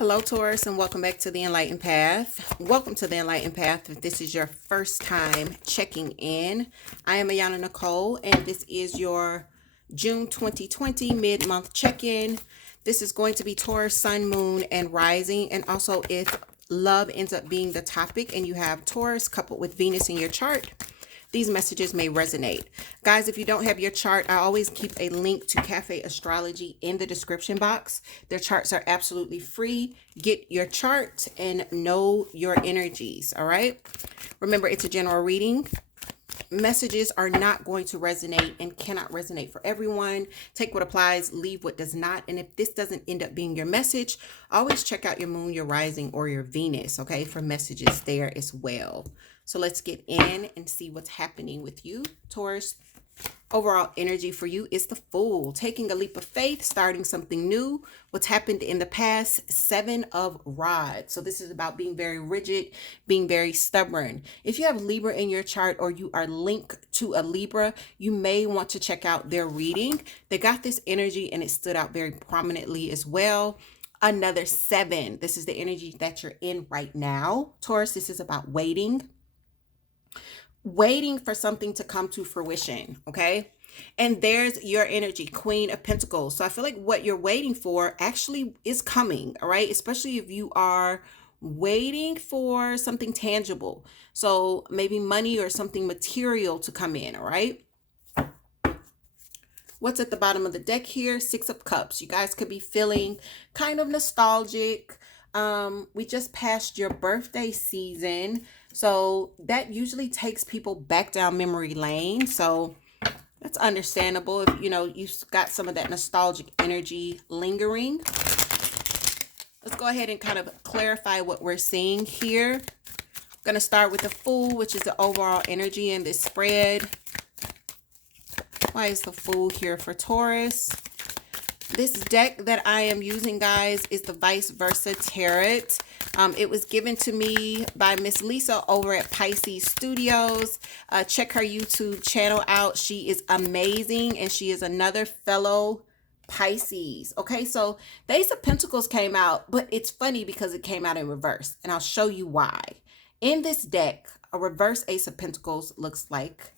Hello, Taurus, and welcome back to the Enlightened Path. Welcome to the Enlightened Path. If this is your first time checking in, I am Ayana Nicole, and this is your June 2020 mid-month check-in. This is going to be Taurus, Sun, Moon, and Rising, and also if love ends up being the topic and you have Taurus coupled with Venus in your chart, these messages may resonate. Guys, if you don't have your chart, I always keep a link to Café Astrology in the description box. Their charts are absolutely free. Get your chart and know your energies, all right? Remember, it's a general reading. Messages are not going to resonate and cannot resonate for everyone. Take what applies, leave what does not. And if this doesn't end up being your message, always check out your moon, your rising, or your Venus, okay, for messages there as well. So let's get in and see what's happening with you, Taurus. Overall energy for you is the Fool, taking a leap of faith, starting something new. What's happened in the past, 7 of Rods. So this is about being very rigid, being very stubborn. If you have Libra in your chart or you are linked to a Libra, you may want to check out their reading. They got this energy and it stood out very prominently as well. Another 7. This is the energy that you're in right now. Taurus, this is about waiting for something to come to fruition, okay? And there's your energy, Queen of Pentacles. So I feel like what you're waiting for actually is coming, all right? Especially if you are waiting for something tangible. So maybe money or something material to come in, all right? What's at the bottom of the deck here? 6 of Cups. You guys could be feeling kind of nostalgic. We just passed your birthday season. So that usually takes people back down memory lane. So that's understandable if, you've got some of that nostalgic energy lingering. Let's go ahead and kind of clarify what we're seeing here. I'm going to start with the Fool, which is the overall energy in this spread. Why is the Fool here for Taurus? This deck that I am using, guys, is the Vice Versa Tarot. It was given to me by Miss Lisa over at Pisces Studios. Check her YouTube channel out. She is amazing, and she is another fellow Pisces. Okay, so the Ace of Pentacles came out, but it's funny because it came out in reverse, and I'll show you why. In this deck, a reverse Ace of Pentacles looks like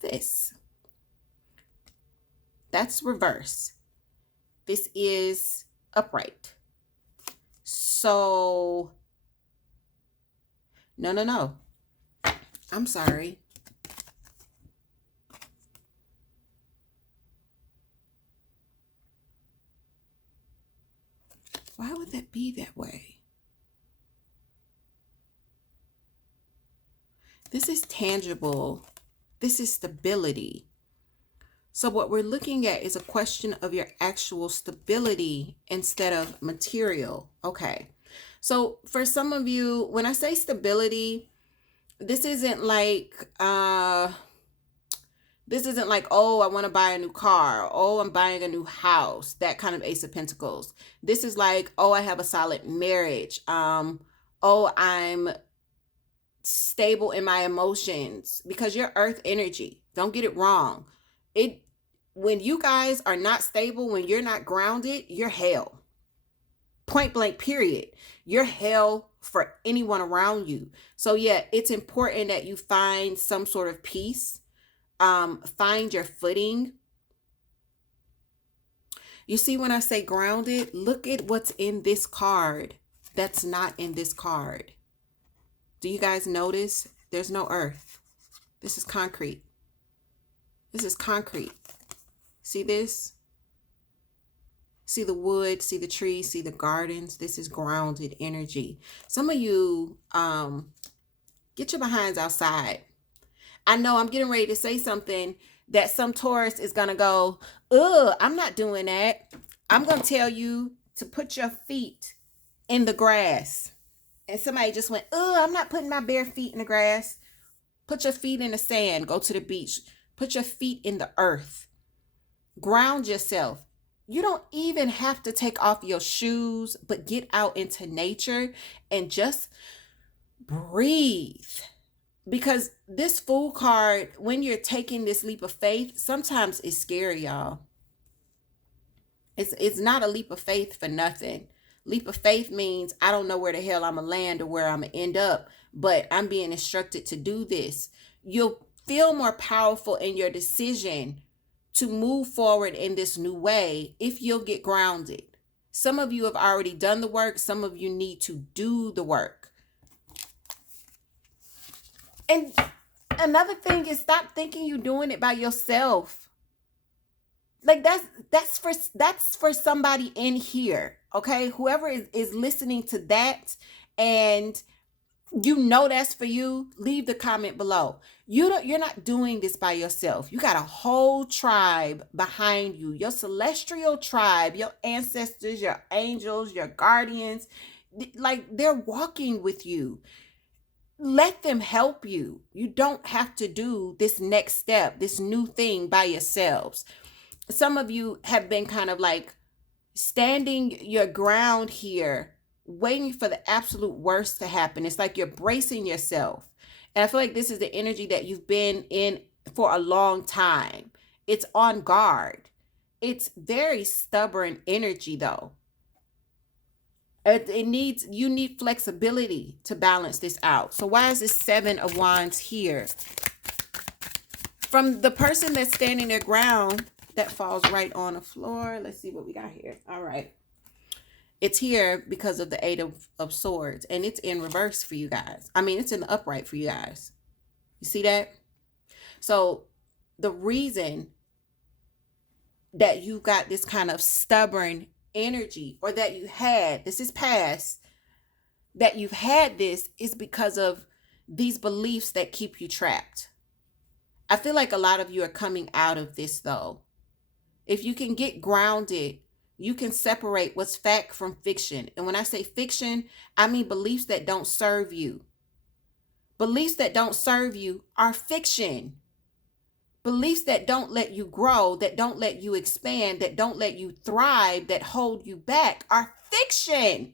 this. That's reverse. This is upright. So, no. I'm sorry. Why would that be that way? This is tangible. This is stability. So what we're looking at is a question of your actual stability instead of material. Okay. So for some of you, when I say stability, this isn't like, oh, I want to buy a new car. Oh, I'm buying a new house. That kind of Ace of Pentacles. This is like, oh, I have a solid marriage. Oh, I'm stable in my emotions, because you're earth energy. Don't get it wrong. When you guys are not stable, when you're not grounded, you're hell. Point blank, period. You're hell for anyone around you. So yeah, it's important that you find some sort of peace. Find your footing. You see, when I say grounded, look at what's in this card that's not in this card. Do you guys notice? There's no earth. This is concrete. This is concrete. See this? See the wood, see the trees, see the gardens. This is grounded energy. Some of you, get your behinds outside. I know I'm getting ready to say something that some Taurus is going to go, ugh, I'm not doing that. I'm going to tell you to put your feet in the grass. And somebody just went, ugh, I'm not putting my bare feet in the grass. Put your feet in the sand. Go to the beach. Put your feet in the earth. Ground yourself. You don't even have to take off your shoes, but get out into nature and just breathe. Because this Fool card, when you're taking this leap of faith, sometimes it's scary, y'all. It's not a leap of faith for nothing. Leap of faith means I don't know where the hell I'm going to land or where I'm going to end up, but I'm being instructed to do this. You'll feel more powerful in your decision to move forward in this new way if you'll get grounded. Some of you have already done the work. Some of you need to do the work. And another thing is, stop thinking you're doing it by yourself. Like that's for somebody in here, okay? Whoever is listening to that, and you know that's for you, leave the comment below. You're not doing this by yourself. You got a whole tribe behind you, your celestial tribe, your ancestors, your angels, your guardians. Like, they're walking with you. Let them help you. You don't have to do this next step, this new thing by yourselves. Some of you have been kind of like standing your ground here, waiting for the absolute worst to happen. It's like you're bracing yourself. And I feel like this is the energy that you've been in for a long time. It's on guard. It's very stubborn energy, though. You need flexibility to balance this out. So why is this 7 of Wands here? From the person that's standing their ground, that falls right on the floor. Let's see what we got here. All right. It's here because of the 8 of Swords, and it's in reverse for you guys. I mean, it's in the upright for you guys. You see that? So the reason that you got this kind of stubborn energy, or that you had, this is past, that you've had this, is because of these beliefs that keep you trapped. I feel like a lot of you are coming out of this, though. If you can get grounded, you can separate what's fact from fiction. And when I say fiction, I mean beliefs that don't serve you. Beliefs that don't serve you are fiction. Beliefs that don't let you grow, that don't let you expand, that don't let you thrive, that hold you back are fiction.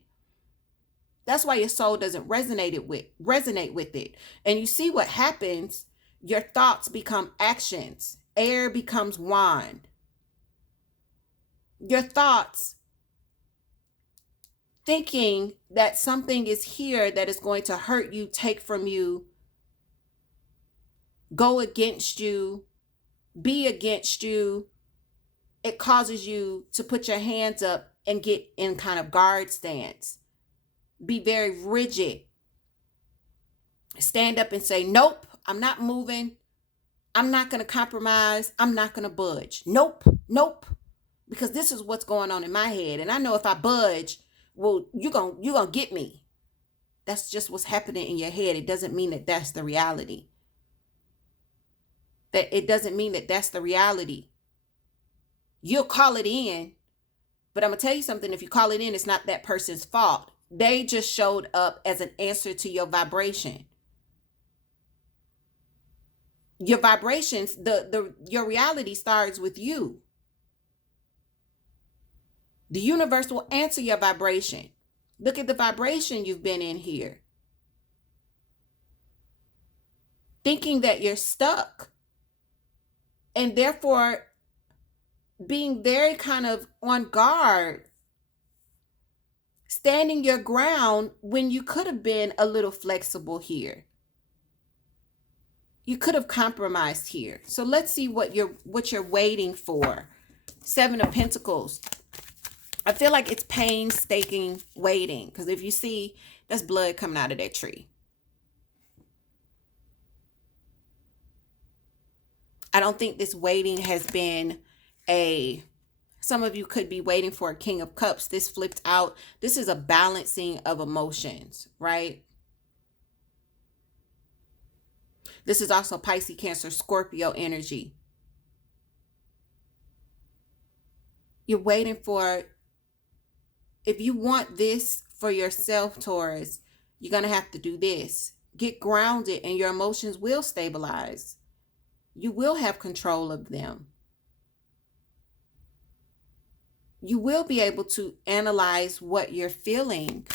That's why your soul doesn't resonate with it. And you see what happens? Your thoughts become actions. Air becomes wand. Your thoughts, thinking that something is here that is going to hurt you, take from you, go against you, be against you. It causes you to put your hands up and get in kind of guard stance. Be very rigid. Stand up and say, nope, I'm not moving. I'm not going to compromise. I'm not going to budge. Nope, nope. Because this is what's going on in my head. And I know if I budge, well, you're gonna get me. That's just what's happening in your head. It doesn't mean that that's the reality. It doesn't mean that that's the reality. You'll call it in. But I'm going to tell you something. If you call it in, it's not that person's fault. They just showed up as an answer to your vibration. Your vibrations, your reality starts with you. The universe will answer your vibration. Look at the vibration you've been in here. Thinking that you're stuck. And therefore, being very kind of on guard. Standing your ground when you could have been a little flexible here. You could have compromised here. So let's see what you're waiting for. 7 of Pentacles. I feel like it's painstaking waiting. Because if you see, that's blood coming out of that tree. I don't think this waiting has been some of you could be waiting for a King of Cups. This flipped out. This is a balancing of emotions, right? This is also Pisces, Cancer, Scorpio energy. You're waiting for, if you want this for yourself, Taurus, you're going to have to do this. Get grounded and your emotions will stabilize. You will have control of them. You will be able to analyze what you're feeling.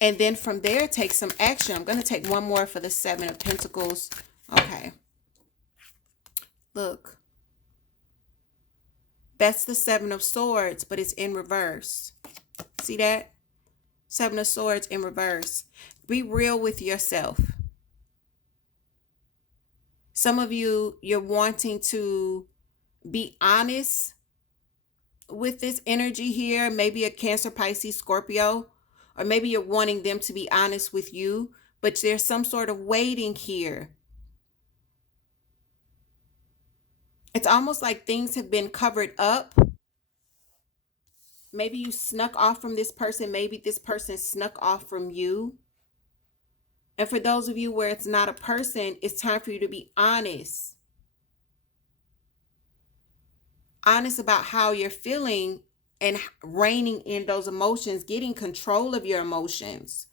And then from there, take some action. I'm going to take one more for the 7 of Pentacles. Okay. Look. That's the 7 of Swords, but it's in reverse. See that? Seven of Swords in reverse. Be real with yourself. Some of you, you're wanting to be honest with this energy here. Maybe a Cancer, Pisces, Scorpio, or maybe you're wanting them to be honest with you, but there's some sort of waiting here. It's almost like things have been covered up. Maybe you snuck off from this person. Maybe this person snuck off from you. And for those of you where it's not a person, it's time for you to be honest. Honest about how you're feeling and reining in those emotions, getting control of your emotions.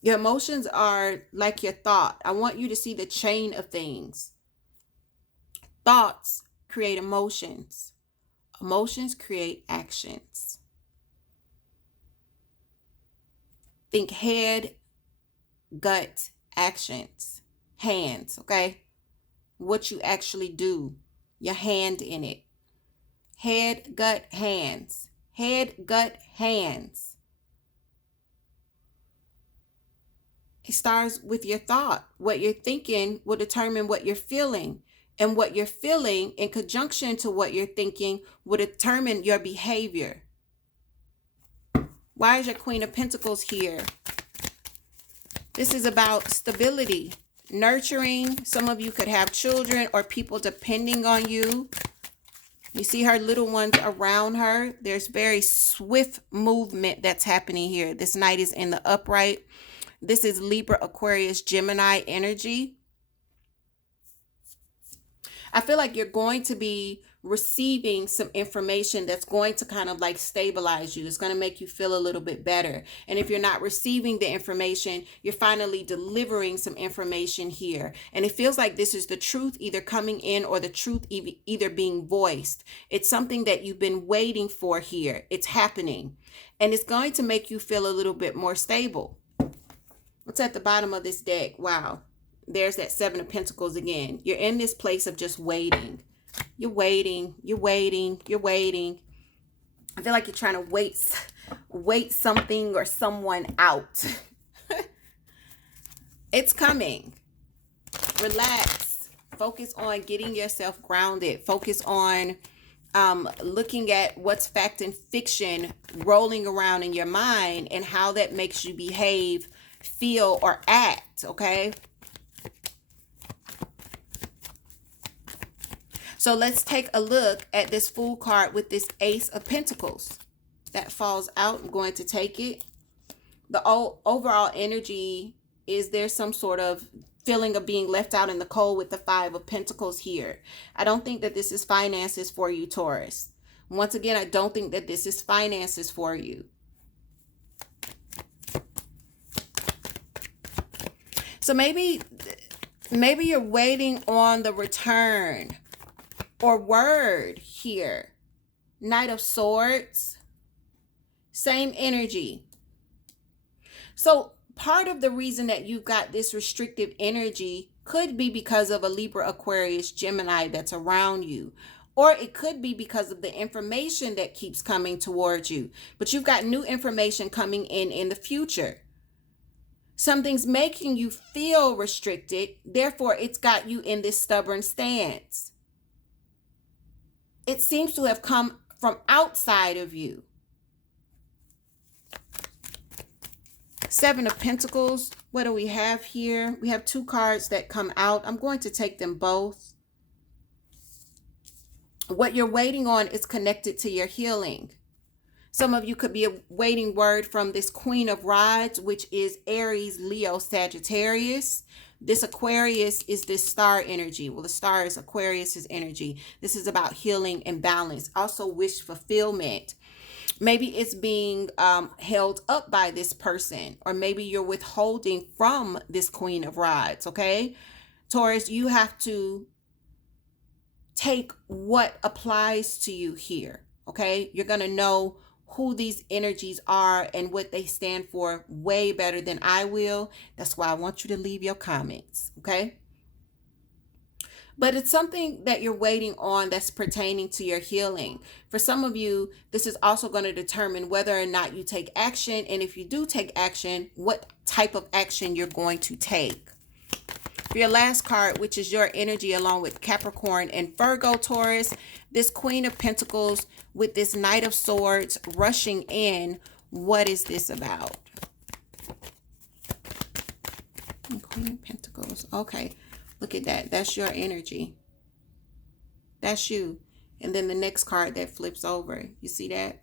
Your emotions are like your thought. I want you to see the chain of things. Thoughts create emotions. Emotions create actions. Think head, gut, actions, hands, okay? What you actually do, your hand in it. Head, gut, hands. Head, gut, hands. It starts with your thought. What you're thinking will determine what you're feeling. And what you're feeling in conjunction to what you're thinking will determine your behavior. Why is your Queen of Pentacles here? This is about stability, nurturing. Some of you could have children or people depending on you. You see her little ones around her. There's very swift movement that's happening here. This Knight is in the upright. This is Libra, Aquarius, Gemini energy. I feel like you're going to be receiving some information that's going to kind of like stabilize you. It's going to make you feel a little bit better. And if you're not receiving the information, you're finally delivering some information here. And it feels like this is the truth either coming in or the truth either being voiced. It's something that you've been waiting for here. It's happening. And it's going to make you feel a little bit more stable. What's at the bottom of this deck? Wow. There's that Seven of Pentacles again. You're in this place of just waiting. You're waiting. You're waiting. You're waiting. I feel like you're trying to wait something or someone out. It's coming. Relax. Focus on getting yourself grounded. Focus on looking at what's fact and fiction rolling around in your mind and how that makes you behave, feel, or act, okay? So let's take a look at this Fool card with this Ace of Pentacles. That falls out. I'm going to take it. The overall energy is there some sort of feeling of being left out in the cold with the Five of Pentacles here. I don't think that this is finances for you, Taurus. Once again, I don't think that this is finances for you. So maybe you're waiting on the return or word here. Knight of Swords. Same energy. So part of the reason that you've got this restrictive energy could be because of a Libra, Aquarius, Gemini that's around you. Or it could be because of the information that keeps coming towards you. But you've got new information coming in the future. Something's making you feel restricted. Therefore, it's got you in this stubborn stance. It seems to have come from outside of you. Seven of Pentacles. What do we have here? We have two cards that come out. I'm going to take them both. What you're waiting on is connected to your healing. Some of you could be awaiting word from this Queen of Rods, which is Aries, Leo, Sagittarius. This Aquarius is this star energy. Well, the star is Aquarius's energy. This is about healing and balance. Also wish fulfillment. Maybe it's being held up by this person, or maybe you're withholding from this Queen of Rods, okay? Taurus, you have to take what applies to you here, okay? You're going to know who these energies are and what they stand for way better than I will. That's why I want you to leave your comments, okay? But it's something that you're waiting on that's pertaining to your healing. For some of you, this is also going to determine whether or not you take action. And if you do take action, what type of action you're going to take. For your last card, which is your energy along with Capricorn and Virgo, Taurus, this Queen of Pentacles with this Knight of Swords rushing in. What is this about? Queen of Pentacles. Okay. Look at that. That's your energy. That's you. And then the next card that flips over. You see that?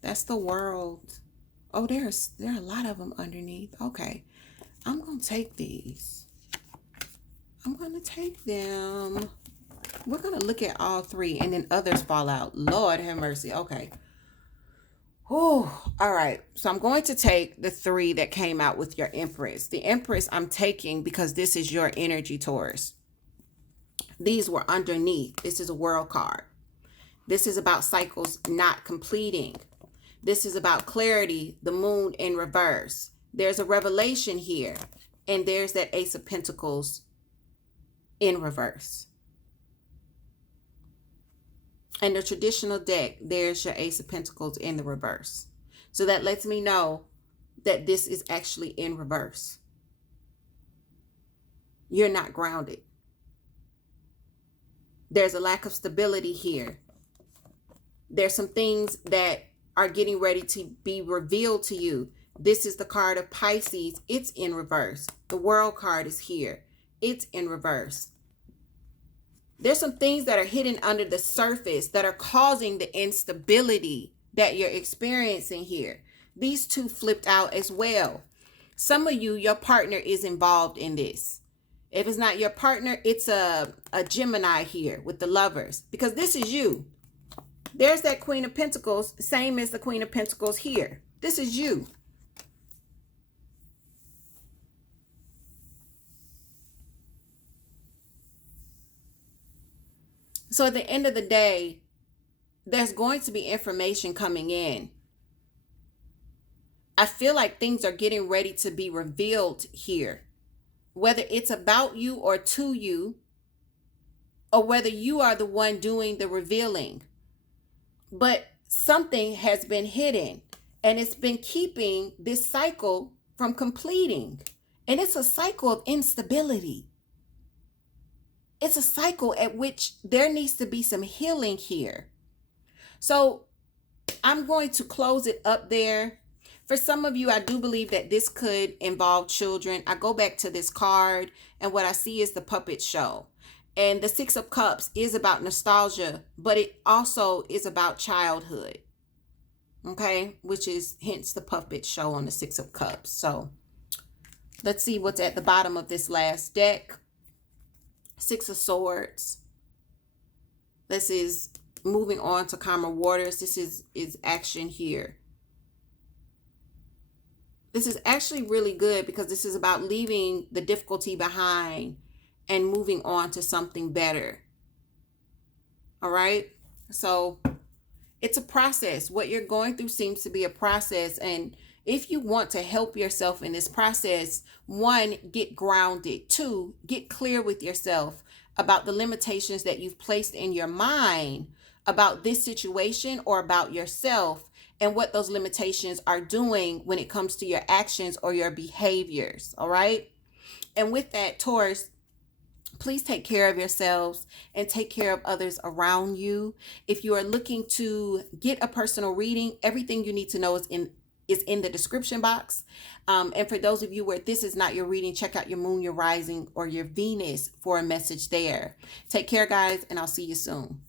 That's the World. Oh, there are a lot of them underneath. Okay. I'm going to take these. I'm going to take them. We're going to look at all three and then others fall out. Lord have mercy. Okay. Oh, all right. So I'm going to take the three that came out with your Empress. The Empress I'm taking because this is your energy, Taurus. These were underneath. This is a World card. This is about cycles not completing. This is about clarity, the Moon in reverse. There's a revelation here. And there's that Ace of Pentacles in reverse. And the traditional deck, there's your Ace of Pentacles in the reverse. So that lets me know that this is actually in reverse. You're not grounded. There's a lack of stability here. There's some things that are getting ready to be revealed to you. This is the card of Pisces. It's in reverse. The World card is here. It's in reverse. There's some things that are hidden under the surface that are causing the instability that you're experiencing here. These two flipped out as well. Some of you, your partner is involved in this. If it's not your partner, it's a Gemini here with the Lovers, because this is you. There's that Queen of Pentacles, same as the Queen of Pentacles here. This is you. So at the end of the day, there's going to be information coming in. I feel like things are getting ready to be revealed here. Whether it's about you or to you, or whether you are the one doing the revealing. But something has been hidden, and it's been keeping this cycle from completing. And it's a cycle of instability. It's a cycle at which there needs to be some healing here. So I'm going to close it up there. For some of you, I do believe that this could involve children. I go back to this card, and what I see is the puppet show. And the Six of Cups is about nostalgia, but it also is about childhood. Okay? Which is hence the puppet show on the Six of Cups. So let's see what's at the bottom of this last deck. Six of Swords. This is moving on to calmer waters. This is action here. This is actually really good because this is about leaving the difficulty behind and moving on to something better. All right. So it's a process. What you're going through seems to be a process. And if you want to help yourself in this process, 1, get grounded. 2, get clear with yourself about the limitations that you've placed in your mind about this situation or about yourself, and what those limitations are doing when it comes to your actions or your behaviors. All right. And with that, Taurus, please take care of yourselves and take care of others around you. If you are looking to get a personal reading, everything you need to know is in the description box. And for those of you where this is not your reading, check out your moon, your rising, or your Venus for a message there. Take care, guys, and I'll see you soon.